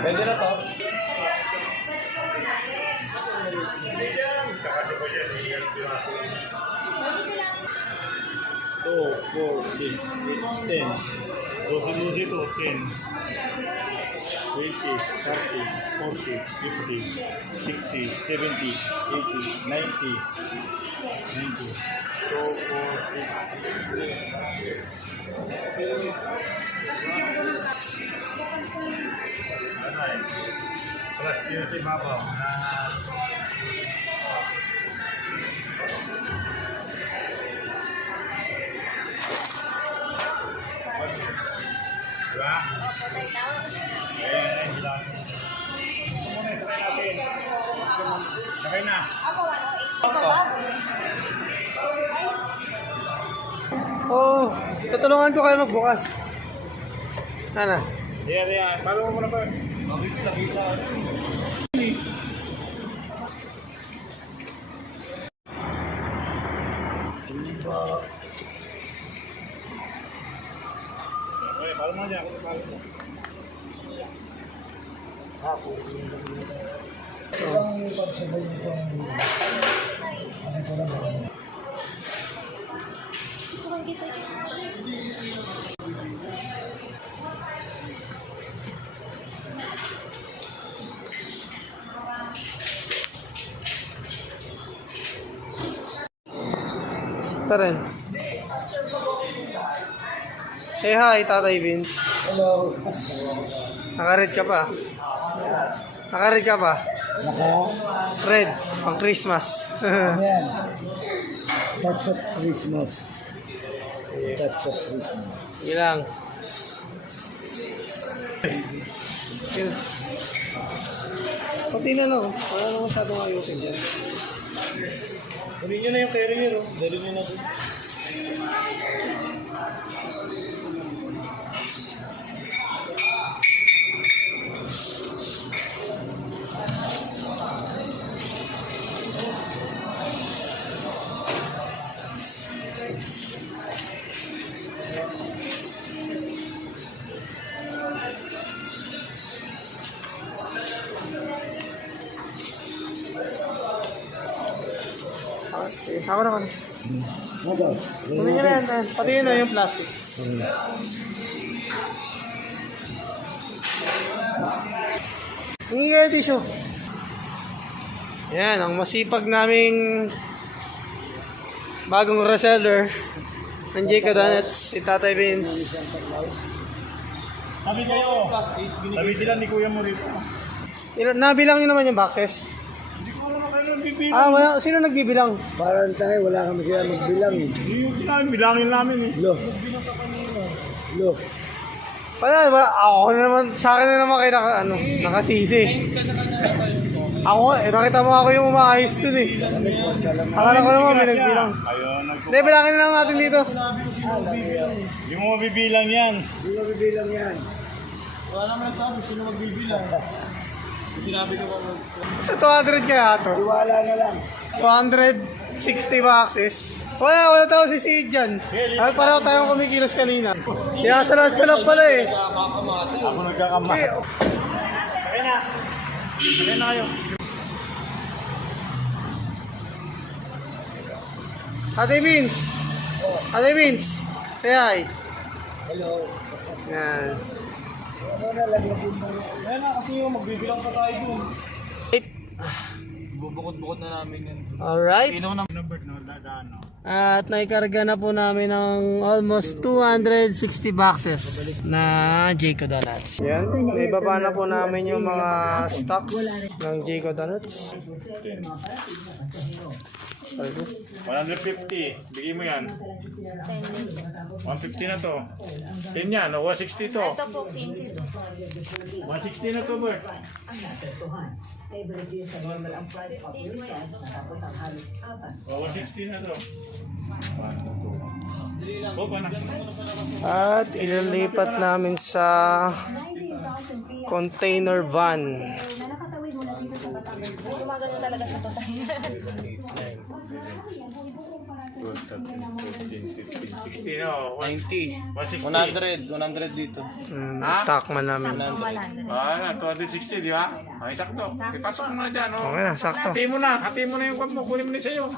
Pwede na to. Two, 4, 6, 8, 10. Lusi-lusi to, 10. 20, 30, 40, 50, 60, 70, 80, 90, 90. 2, 4, 6. Plus yun si Mama. Diba? Eh, hilang. Gusto mo na, sakay natin. Sakay na. Oh, tutulungan ko kayo magbukas. Ano? Yan. Paano mo muna ba? Mabigla. Diba? Okay, paano mo dyan? Paano mo? Ako. Ang pagsabay itong ano ko lang. Tara. Say hi, Tatay Vince. Hello. Naka-red ka pa. Naka-red ka pa. Red, pang Christmas. Ayan. Touch of Christmas. Touch of Christmas. Sige lang. Pati na lang. Wala naman masyadong ayusin dyan. Dali nyo na yung carrier. Dali nyo na. Okay, ako naman. Kunin nyo na yan. Pati yun na yung plastic. Hingi kayo tissue. Yan, ang masipag naming bagong reseller ng Jayco Donuts, si Tatay Vince. Sabi kayo. Sabi sila ni Kuya mo rito. Nabilang nyo naman yung boxes. Hindi ko alam kayo nagbibilang. Ah, wala. Sino nagbibilang? Parang tayo, wala kami sila magbilang eh. Yung sinabi, bilangin namin eh. Lo. Wala, ako na naman, sa akin na naman kayo nakasisi. Ako, nakita mo ako yung umaayos dun eh. Akala ko naman may nagbilang. Ayun, Hindi, bilangin na lang natin dito. Hindi mo mabibilang yan. Hindi magbibilang yan. Wala naman nagsabi, sino magbibilang? Sinabi ko ba Sa 200 kaya ito. Iwala na lang. 260 boxes. Wala tao si Sid dyan. Ay, pareho tayong kumikilos kanina. Siya sarap pala eh. Ako nagkakamay. Sakay na. Sakay na kayo. Ate Vince. Say hi. Hello. Yan. Ayan na, kasi yung magbibilang pa tayo dun. Bubukod-bukod na namin yan. Alright. Ilaw na number no, dadaan no. At naikarga na po namin ng almost 260 boxes na Jayco Donuts. Yan, naibaba na po namin yung mga stocks ng Jayco Donuts. 150, bigay mo yan. 150 na to. 10 yan, o 160 to. Ito po, 15 to. 160 na to, Bert. Oh, 160 na to. Oh, pa na. At ililipat namin sa container van. Gumagano talaga sa total. 60 no. 90. 160. 100 dito. Stock man namin. Ah, 260, di ba? Ay, sakto. Ipasok mo na dyan, oh. Okay na, sakto. Hati mo na yung kwan mo. Kunin mo na sa'yo.